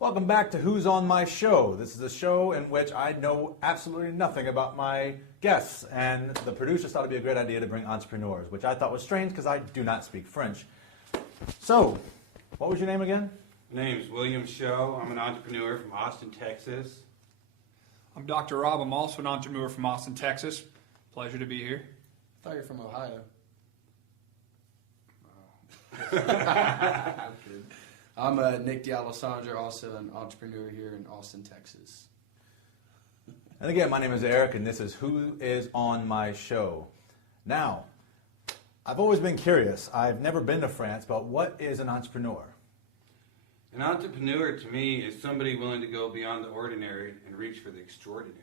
Welcome back to Who's on My Show. This is a show in which I know absolutely nothing about my guests, and the producers thought it'd be a great idea to bring entrepreneurs, which I thought was strange because I do not speak French. So, what was your name again? My name's William Show. I'm an entrepreneur from Austin, Texas. I'm Dr. Rob. I'm also an entrepreneur from Austin, Texas. Pleasure to be here. I thought you were from Ohio. I'm Nick D'Alessandro, also an entrepreneur here in Austin, Texas. And again, my name is Eric, and this is Who is on My Show. Now, I've always been curious. I've never been to France, but what is an entrepreneur? An entrepreneur, to me, is somebody willing to go beyond the ordinary and reach for the extraordinary.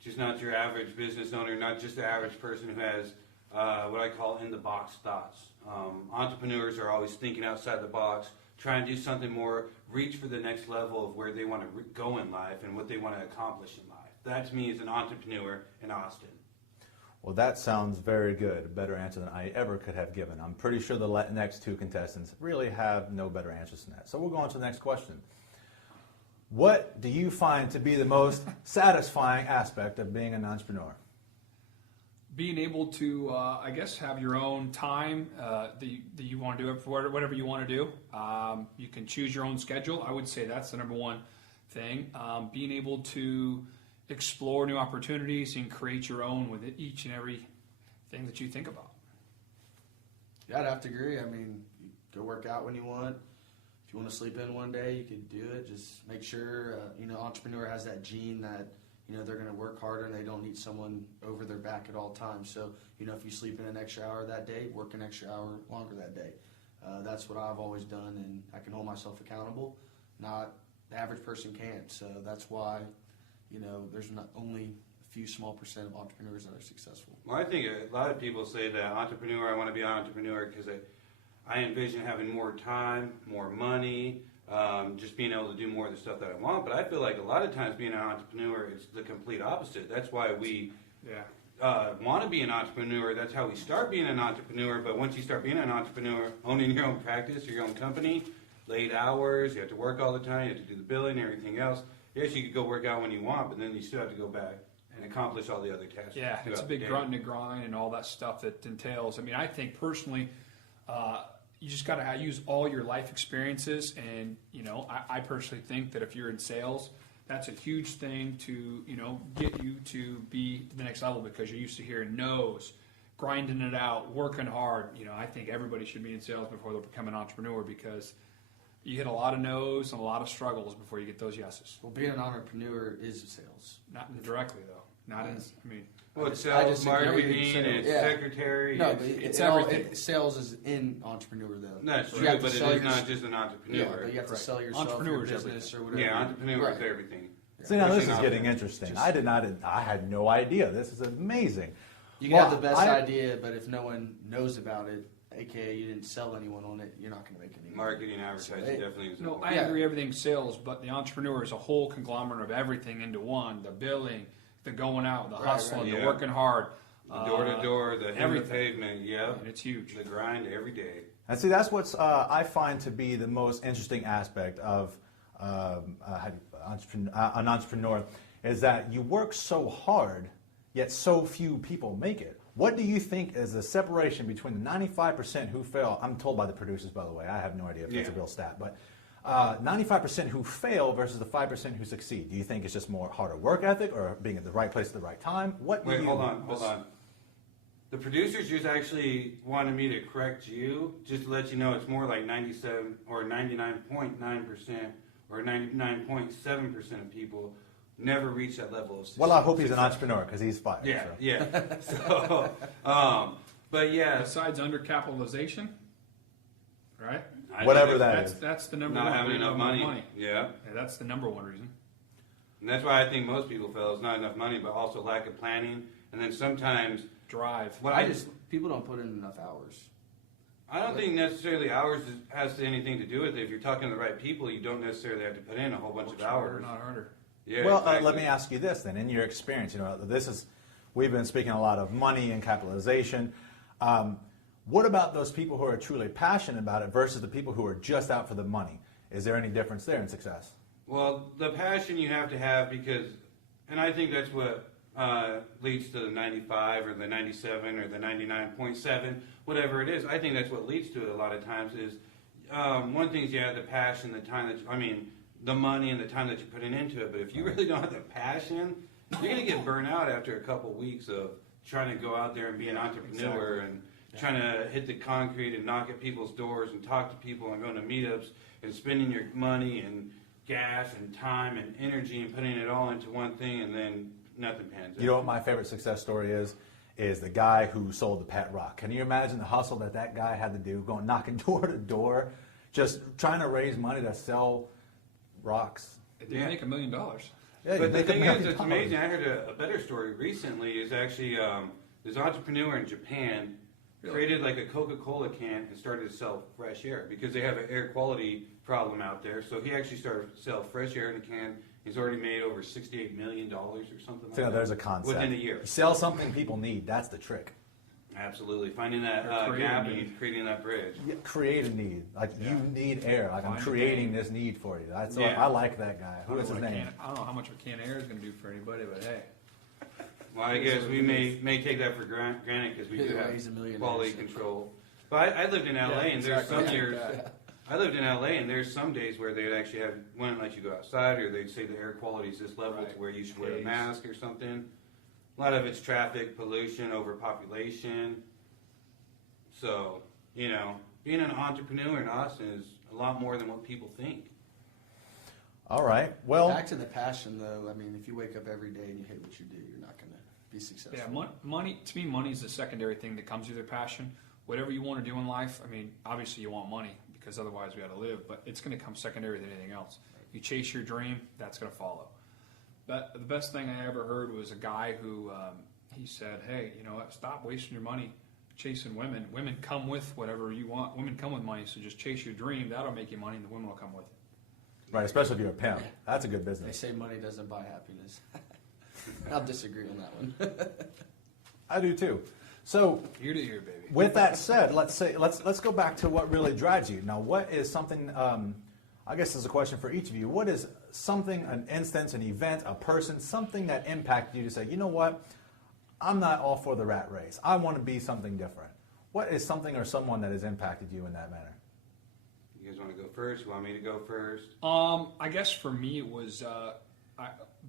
Just not your average business owner, not just the average person who has what I call in-the-box thoughts. Entrepreneurs are always thinking outside the box, trying to do something more, reach for the next level of where they want to go in life and what they want to accomplish in life. That, to me, is an entrepreneur in Austin. Well, that sounds very good. A better answer than I ever could have given. I'm pretty sure the next two contestants really have no better answers than that. So we'll go on to the next question. What do you find to be the most satisfying aspect of being an entrepreneur? Being able to, I guess, have your own time that you want to do it for whatever you want to do. You can choose your own schedule. I would say that's the number one thing. Being able to explore new opportunities and create your own with each and every thing that you think about. Yeah, I'd have to agree. I mean, you go work out when you want. If you want to sleep in one day, you could do it. Just make sure, entrepreneur has that gene that, they're going to work harder and they don't need someone over their back at all times. So, if you sleep in an extra hour that day, work an extra hour longer that day. That's what I've always done, and I can hold myself accountable. Not the average person can't. So that's why, there's not only a few small percent of entrepreneurs that are successful. Well, I think a lot of people say that entrepreneur, I want to be an entrepreneur because I envision having more time, more money, just being able to do more of the stuff that I want. But I feel like a lot of times being an entrepreneur is the complete opposite. That's why we want to be an entrepreneur. That's how we start being an entrepreneur. But once you start being an entrepreneur, owning your own practice, your own company, late hours, you have to work all the time, you have to do the billing and everything else. Yes, you could go work out when you want, but then you still have to go back and accomplish all the other tasks. Yeah, it's a big grunt and grind and all that stuff that entails. I mean, I think personally, you just got to use all your life experiences. And, I personally think that if you're in sales, that's a huge thing to, get you to be to the next level because you're used to hearing no's, grinding it out, working hard. I think everybody should be in sales before they become an entrepreneur because you hit a lot of no's and a lot of struggles before you get those yeses. Well, being an entrepreneur is sales. Not directly, though. Not in, well, it's sales, marketing, it's secretary. No, but it's everything. Sales is in entrepreneur, though. That's You true, have to but it sell is not just an entrepreneur. Yeah, but you have to sell yourself, your Entrepreneur is business, or whatever. Yeah, entrepreneur is Right. everything. See, now this is Pushing getting out. interesting. I had no idea. This is amazing. You can have the best I- idea, but if no one knows about it, aka you didn't sell anyone on it, you're not going to make any money. Marketing, advertising, Hey. definitely is. No, I Yeah. agree everything's sales, but the entrepreneur is a whole conglomerate of everything into one. The billing, the going out, the Right, hustling, right. the Yeah. working hard. The door to door, the everything. pavement, yeah. And it's huge. The grind every day. And see, that's what I find to be the most interesting aspect of an entrepreneur is that you work so hard, yet so few people make it. What do you think is the separation between the 95% who fail? I'm told by the producers, by the way. I have no idea if that's a real stat, but 95% who fail versus the 5% who succeed. Do you think it's just more harder work ethic or being at the right place at the right time? What do Wait, you hold on. The producers just actually wanted me to correct you, just to let you know it's more like 97 or 99.9% or 99.7% of people never reach that level of success. Well, I hope he's an entrepreneur because he's fired. Yeah, so. yeah. So, but yeah, Besides undercapitalization, right? Whatever that is. That's the number not one. having reason enough of money. Yeah. Yeah, that's the number one reason. And that's why I think most people fail. It's not enough money, but also lack of planning. And then sometimes, Drive. what People don't put in enough hours. I don't think necessarily hours has anything to do with it. If you're talking to the right people, you don't necessarily have to put in a whole bunch Work of smarter, hours. not harder. Yeah, Well, exactly. let me ask you this then. In your experience, we've been speaking a lot of money and capitalization. What about those people who are truly passionate about it versus the people who are just out for the money? Is there any difference there in success? Well, the passion you have to have because, and I think that's what leads to the 95 or the 97 or the 99.7, whatever it is. I think that's what leads to it a lot of times is one thing is you have the passion, the time that, the money and the time that you're putting into it. But if you really don't have the passion, you're going to get burnt out after a couple weeks of trying to go out there and be an entrepreneur and trying to hit the concrete and knock at people's doors and talk to people and going to meetups and spending your money and gas and time and energy and putting it all into one thing and then nothing pans out. You know what my favorite success story is? Is the guy who sold the pet rock. Can you imagine the hustle that guy had to do, going knocking door to door, just trying to raise money to sell rocks? They did make $1 million. Yeah, you But the make $1 thing million is, it's dollars. amazing. I heard a better story recently. Is actually this entrepreneur in Japan created like a Coca-Cola can and started to sell fresh air because they have an air quality problem out there. So he actually started to sell fresh air in a can. He's already made over $68 million or something like So that. there's a concept. Within a year. Sell something people need. That's the trick. Absolutely. Finding that Or create a gap need. and creating that bridge. Yeah, create a need. Like you need air. Like I'm Find a creating need. this need for you. That's Yeah. I like that guy. Who is his name? I don't know how much a can of air is going to do for anybody, but hey. Well, I guess we may take that for granted because we do Either way, have he's a millionaire, quality so. control. But I lived in LA, and there's some years. I lived in LA, and there's some days where they'd actually wouldn't let you go outside, or they'd say the air quality is this level to where you should wear a Haze. mask or something. A lot of it's traffic, pollution, overpopulation. So, being an entrepreneur in Austin is a lot more than what people think. All right. Well, Back to the passion, though. I mean, if you wake up every day and you hate what you do, you're not going to be successful. Yeah, money, to me, money is the secondary thing that comes with your passion. Whatever you want to do in life, obviously you want money because otherwise we got to live, but it's going to come secondary than anything else. You chase your dream, that's going to follow. But the best thing I ever heard was a guy who, he said, hey, stop wasting your money chasing women. Women come with whatever you want. Women come with money, so just chase your dream. That'll make you money, and the women will come with it. right, especially if you're a pimp. That's a good They business. say money doesn't buy happiness. I'll disagree on that one. I do too. So, Ear to ear, baby. with that said, let's go back to what really drives you. Now, what is something? I guess this is a question for each of you. What is something, an instance, an event, a person, something that impacted you to say, you know what? I'm not all for the rat race. I want to be something different. What is something or someone that has impacted you in that manner? You guys want to go first? You want me to go first? I guess for me it was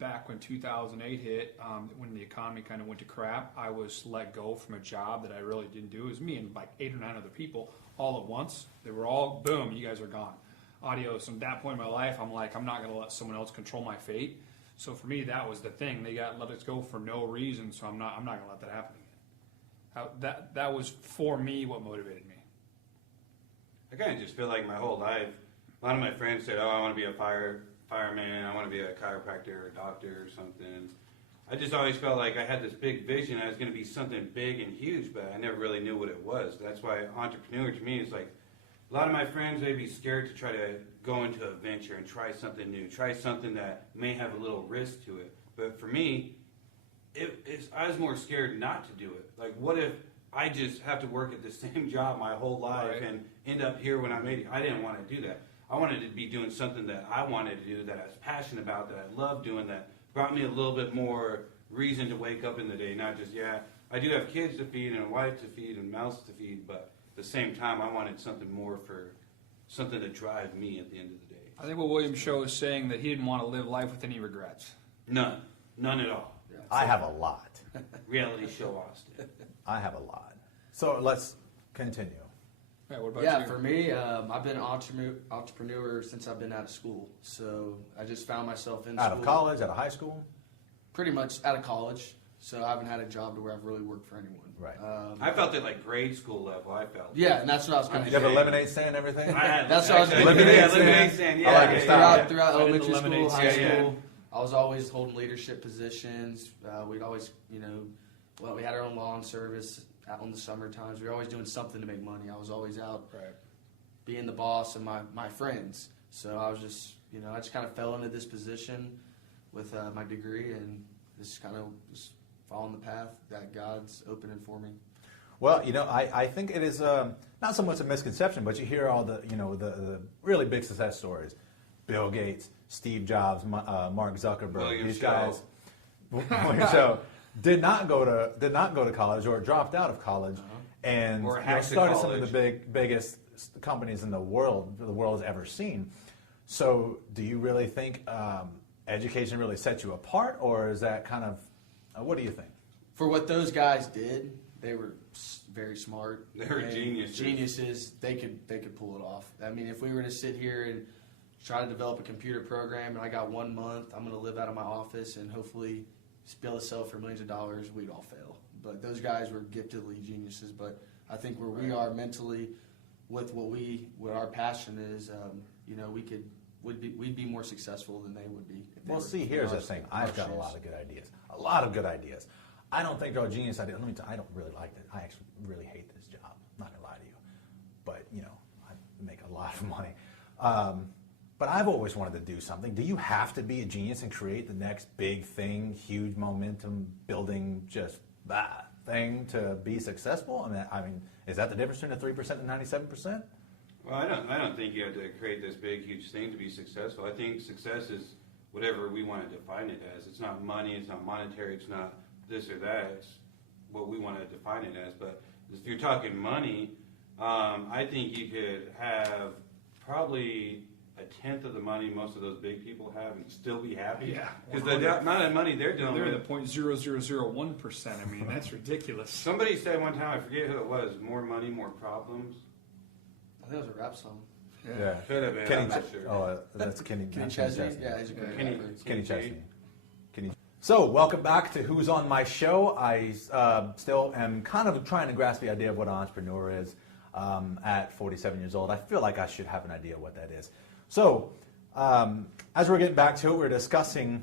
back when 2008 hit, when the economy kind of went to crap. I was let go from a job that I really didn't do. It was me and like 8 or 9 other people all at once. They were all, boom, you guys are gone. Adios. And at that point in my life, I'm like, I'm not going to let someone else control my let So for me, that was the thing. They let us go for no reason, so I'm not going to let that happen again. That was for me what motivated me. I kind of just feel like my whole life, a lot of my friends said, oh, I want to be a fireman, I want to be a chiropractor or a doctor or something. I just always felt like I had this big vision. I was going to be something big and huge, but I never really knew what it was. That's why entrepreneur to me is like, a lot of my friends, they'd be scared to try to go into a venture and try something new, try something that may have a little risk to it. But for me, I was more scared not to do it. Like, what if I just have to work at the same job my whole life Right. and end up here when I'm 80? I didn't want to do that. I wanted to be doing something that I wanted to do, that I was passionate about, that I loved doing, that brought me a little bit more reason to wake up in the day. Not just, I do have kids to feed and a wife to feed and mouths to feed, but at the same time, I wanted something more for something to drive me at the end of the day. I think what William Show is saying that he didn't want to live life with any regrets. None at all. I have a lot. Reality show Austin. I have a lot. So let's continue. Yeah, what about Yeah, you? for me, I've been an entrepreneur since I've been out of school. So I just found myself in Out school. of college, out of high school? Pretty much out of college. So I haven't had a job to where I've really worked for anyone. Right. I felt it like grade school level. I felt. Yeah, and that's what I was kind You of have a lemonade stand and everything? I had, That's what I was actually, gonna do. Yeah, Lemonade lemonade stand. stand. I like Yeah, it. yeah, throughout Right in the elementary school, lemonade high stand, school. I was always holding leadership positions. We'd always, we had our own lawn service out in the summer times. We were always doing something to make money. I was always out Right. being the boss of my friends. So I was just, I just kind of fell into this position with my degree and just kind of just following the path that God's opening for me. Well, I think it is not so much a misconception, but you hear all the really big success stories. Bill Gates, Steve Jobs, Mark Zuckerberg. William these Shell. guys William Shell did not go to college or dropped out of college and Or hacked started to some of the college. biggest companies in the world has ever seen. So, do you really think education really sets you apart, or is that kind of what do you think? For what those guys did, they were very smart. They were and geniuses. Geniuses. They could pull it off. I mean, if we were to sit here and try to develop a computer program, and I got 1 month, I'm going to live out of my office and hopefully be able to sell for millions of dollars, we'd all fail. But those guys were giftedly geniuses. But I think where we are mentally, with what our passion is, we'd be more successful than they would be. If they Well, were see, in here's our- the thing. our I've got a shoes. lot of good ideas. A lot of good ideas. I don't think they're all genius ideas. I don't really like it. I actually really hate this job. I'm not gonna lie to you, but I make a lot of money. But I've always wanted to do something. Do you have to be a genius and create the next big thing, huge momentum building, just that thing to be successful? I mean, is that the difference between the 3% and 97%? Well, I don't think you have to create this big, huge thing to be successful. I think success is whatever we want to define it as. It's not money, it's not monetary, it's not this or that. It's what we want to define it as. But if you're talking money, I think you could have probably a tenth of the money most of those big people have and still be happy. Yeah, Because the amount of money they're dealing They're with. the 0.0001%. I mean, that's ridiculous. Somebody said one time, I forget who it was, more money, more problems. I think it was a rap song. Yeah. Could have been, Kenny, I'm not sure. that's Kenny. Kenny not Chesney? Yeah, he's a great Kenny- rapper. Kenny Kenny G. Chesney. Kenny. So, welcome back to Who's on My Show. I still am kind of trying to grasp the idea of what an entrepreneur is at 47 years old. I feel like I should have an idea of what that is. So, as we're getting back to it, we're discussing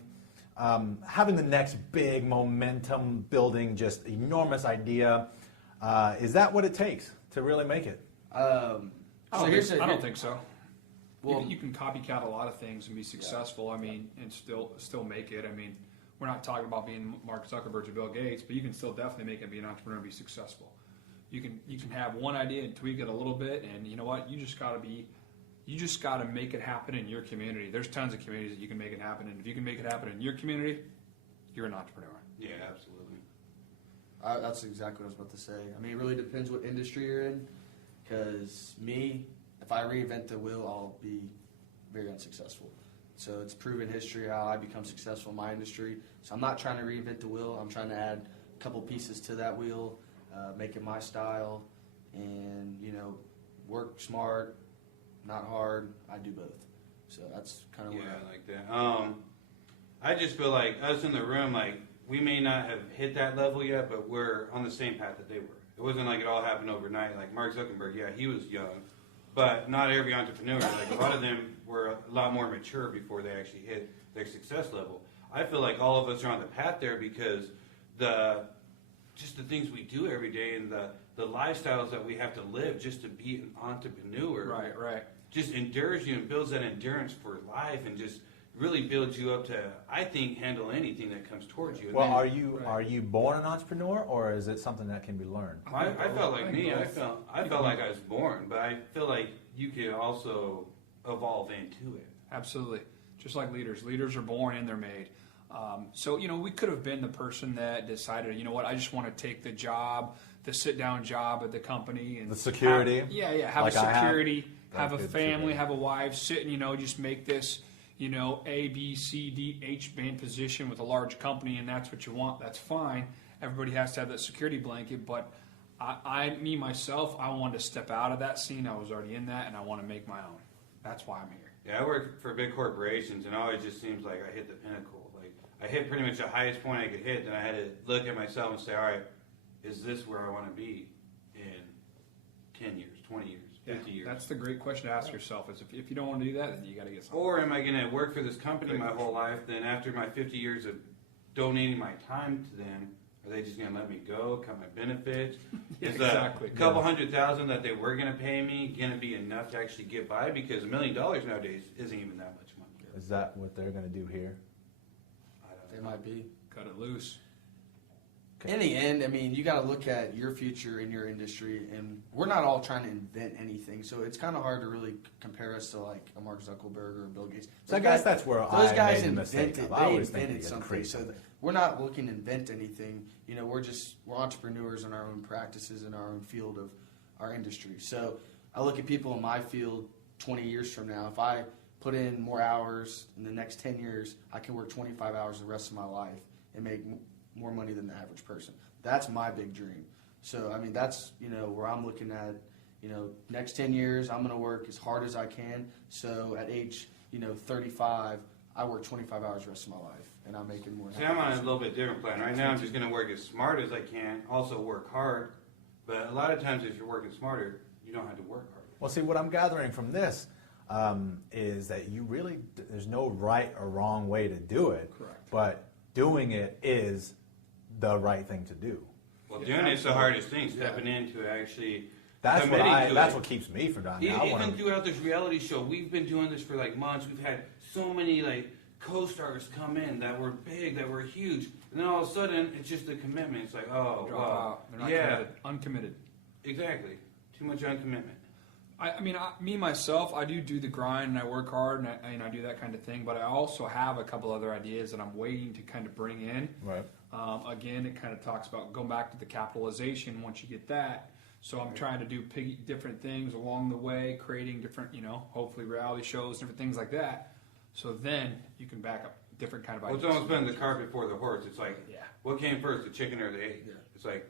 having the next big momentum building, just enormous idea. Is that what it takes to really make it? I don't think so. Well- You can copycat a lot of things and be successful. I mean, and still make it. I mean, we're not talking about being Mark Zuckerberg or Bill Gates, but you can still definitely make it, be an entrepreneur, and be successful. You can have one idea and tweak it a little bit, and you know what? You just got to make it happen in your community. There's tons of communities that you can make it happen in. If you can make it happen in your community, you're an entrepreneur. Yeah, absolutely. That's exactly what I was about to say. I mean, it really depends what industry you're in. Because if I reinvent the wheel, I'll be very unsuccessful. So it's proven history how I become successful in my industry. So I'm not trying to reinvent the wheel. I'm trying to add a couple pieces to that wheel, make it my style, and work smart, not hard. I do both. So that's kind of Yeah, where I like that. I just feel like us in the room, like we may not have hit that level yet, but we're on the same path that they were. It wasn't like it all happened overnight. Like Mark Zuckerberg, yeah, he was young, but not every entrepreneur. Like a lot of them were a lot more mature before they actually hit their success level. I feel like all of us are on the path there because just the things we do every day and the lifestyles that we have to live just to be an entrepreneur. Right. Just endures you and builds that endurance for life and just really builds you up to, I think, handle anything that comes towards you. And Well, then- are you born an entrepreneur, or is it something that can be learned? I felt like me. I both. felt like I was born, but I feel like you could also evolve into it. Absolutely. Just like leaders. Leaders are born and they're made. So, we could have been the person that decided, you know what, I just want to take the job, the sit-down job at the company. And The security? Have Like a I have. security, have a That's good family, security. have a wife, sit and, just make this, A, B, C, D, H band position with a large company, and that's what you want. That's fine. Everybody has to have that security blanket, but myself, I wanted to step out of that scene. I was already in that, and I want to make my own. That's why I'm here. Yeah, I work for big corporations, and it always just seems like I hit the pinnacle. Like I hit pretty much the highest point I could hit, and I had to look at myself and say, all right, is this where I want to be in 10 years, 20 years, 50 years? That's the great question to ask yourself. Is if you don't want to do that, then you got to get something. Or am I going to work for this company my whole life? Then after my 50 years of donating my time to them, are they just going to let me go, cut my benefits? Yeah, Is exactly. a couple $100,000 that they were going to pay me going to be enough to actually get by? Because $1 million nowadays isn't even that much money. Is that what they're going to do here? I don't they know. might be. Cut it loose. Okay. In the end, I mean, you got to look at your future in your industry, and we're not all trying to invent anything, so it's kind of hard to really compare us to like a Mark Zuckerberg or Bill Gates. So I guess that's where those I guys made the mistake. invented. I They always think invented they something, create so something. we're not looking to invent anything. You know, we're entrepreneurs in our own practices in our own field of our industry. So I look at people in my field 20 years from now. If I put in more hours in the next 10 years, I can work 25 hours the rest of my life and make more money than the average person. That's my big dream. So, I mean, that's, you know, where I'm looking at, you know, next 10 years, I'm going to work as hard as I can. So at age, you know, 35, I work 25 hours the rest of my life, and I'm making more. See, I'm on a little bit different plan. Right now, I'm just going to work as smart as I can, also work hard. But a lot of times, if you're working smarter, you don't have to work hard. Well, see, what I'm gathering from this is that there's no right or wrong way to do it. Correct. But doing it is the right thing to do. Well, doing it's the hardest thing, stepping into actually committing to That's it. what keeps me from doing it. Even throughout this reality show, we've been doing this for like months. We've had so many like co-stars come in that were big, that were huge, and then all of a sudden it's just a commitment. It's like, oh, Drop wow, out. They're not yeah, committed. Uncommitted. exactly. Too much uncommitment. I mean, me myself, I do the grind and I work hard and I do that kind of thing. But I also have a couple other ideas that I'm waiting to kind of bring in. Right. Again, it kind of talks about going back to the capitalization once you get that. So I'm trying to do different things along the way, creating different, you know, hopefully reality shows, different things like that. So then you can back up different kind of Well, ideas. it's almost been the cart before the horse. It's like, Yeah. what came first, the chicken or the egg? Yeah. It's like,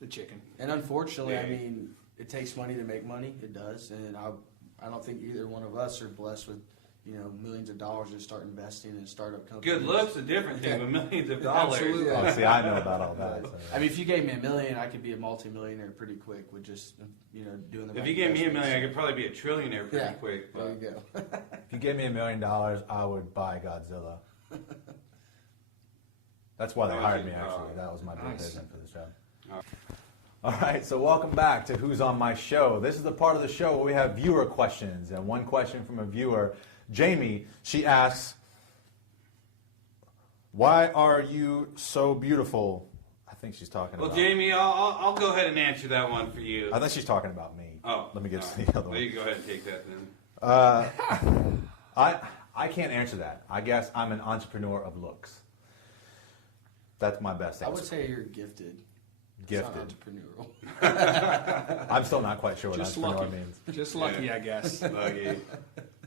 The chicken. And unfortunately, I Yeah. mean, it takes money to make money. It does, and I don't think either one of us are blessed with, you know, millions of dollars to start investing in startup companies. good looks a different thing, but millions of dollars. Absolutely. Oh, see, I know about all that. So. I mean, if you gave me $1 million, I could be a multimillionaire pretty quick with just, you know, doing the. If right you gave me $1 investments. million, I could probably be a trillionaire pretty Yeah. quick. There But you go. If you gave me $1 million, I would buy Godzilla. That's why they hired me, actually. That was my big Nice. vision for the show. Oh. All right, so welcome back to Who's on My Show. This is the part of the show where we have viewer questions. And one question from a viewer, Jamie, she asks, why are you so beautiful? I think she's talking well, about... Jamie, I'll go ahead and answer that one for you. I think she's talking about me. Oh, Let me get all to right. the other Well, one. you go ahead and take that then. I can't answer that. I guess I'm an entrepreneur of looks. That's my best I answer. would say you're gifted. Gifted. It's not entrepreneurial. I'm still not quite sure what Just entrepreneur lucky. means. Just lucky, I guess. Lucky. Might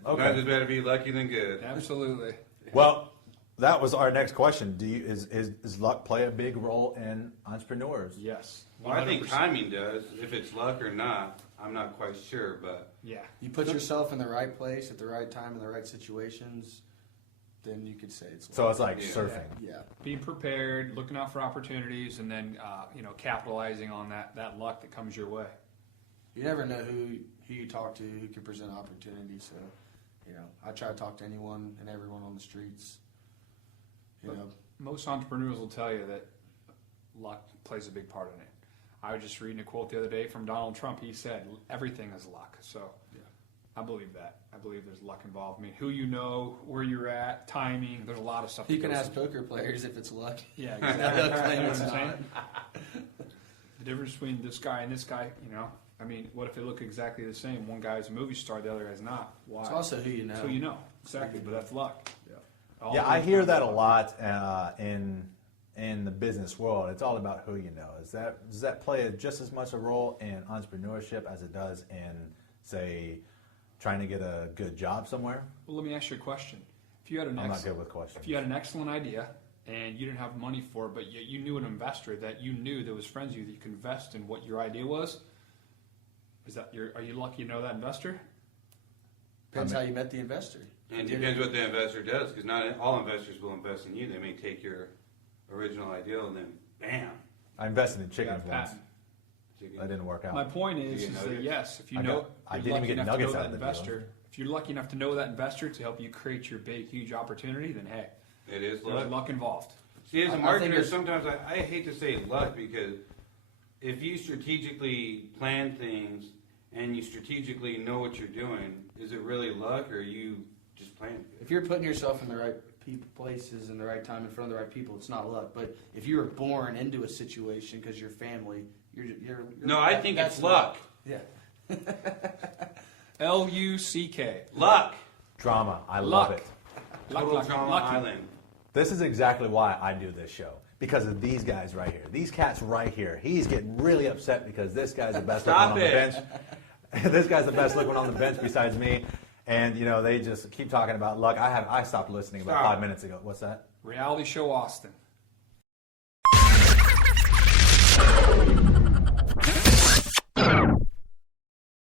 Okay. as better be lucky than good. Absolutely. Well, that was our next question. Is luck play a big role in entrepreneurs? Yes. Well, I think 100%. timing does. If it's luck or not, I'm not quite sure, but Yeah. You put yourself in the right place at the right time in the right situations, then you could say it's. So it's like Yeah. surfing. Yeah. Being prepared, looking out for opportunities, and then capitalizing on that luck that comes your way. You never know who you talk to who can present opportunities. So, you know, I try to talk to anyone and everyone on the streets. You know, Most entrepreneurs will tell you that luck plays a big part in it. I was just reading a quote the other day from Donald Trump. He said, "Everything is luck." So, Yeah. I believe that. I believe there's luck involved. I mean, who you know, where you're at, timing. There's a lot of stuff. you that can goes ask into- poker players if it's luck. Yeah, They'll exactly. claim You know it's what I'm not. saying? The difference between this guy and this guy, you know. I mean, what if they look exactly the same? One guy's a movie star, the other guy's not. Why? It's also who you know. So you know exactly, but that's luck. Yeah. All Yeah, I those hear kinds that a of- lot in the business world. It's all about who you know. Does that play just as much a role in entrepreneurship as it does in, say, trying to get a good job somewhere? Well, let me ask you a question. If you had an I'm not excellent, good with questions. if you had an excellent idea and you didn't have money for it, but yet you knew an investor that you knew that was friends with you that you could invest in what your idea was, are you lucky to know that investor? Depends I mean- how you met the investor. it depends what the investor does, because not all investors will invest in you. They may take your original idea and then, bam. I invested in You chickens got once. patent. That didn't work out. My point Did you is get that nuggets? yes, if you I know, got- I you're didn't even lucky get enough to nuggets know out that of the deal. investor. If you're lucky enough to know that investor to help you create your big, huge opportunity, then hey, It is there's luck. luck involved. See, as a I think marketer, it's- sometimes I hate to say luck, because if you strategically plan things and you strategically know what you're doing, is it really luck, or are you just planning it? If you're putting yourself in the right people, places, and the right time in front of the right people, it's not luck. But if you were born into a situation because your family, you're No, I think it's luck. Yeah. Luck. Luck. Drama. I Luck. love it. Total Drama lucky. Island. This is exactly why I do this show. Because of these guys right here. These cats right here. He's getting really upset because this guy's the best looking Stop on the it. bench. This guy's the best looking on the bench besides me. And, you know, they just keep talking about luck. I stopped listening about Stop. 5 minutes ago. What's that? Reality show Austin.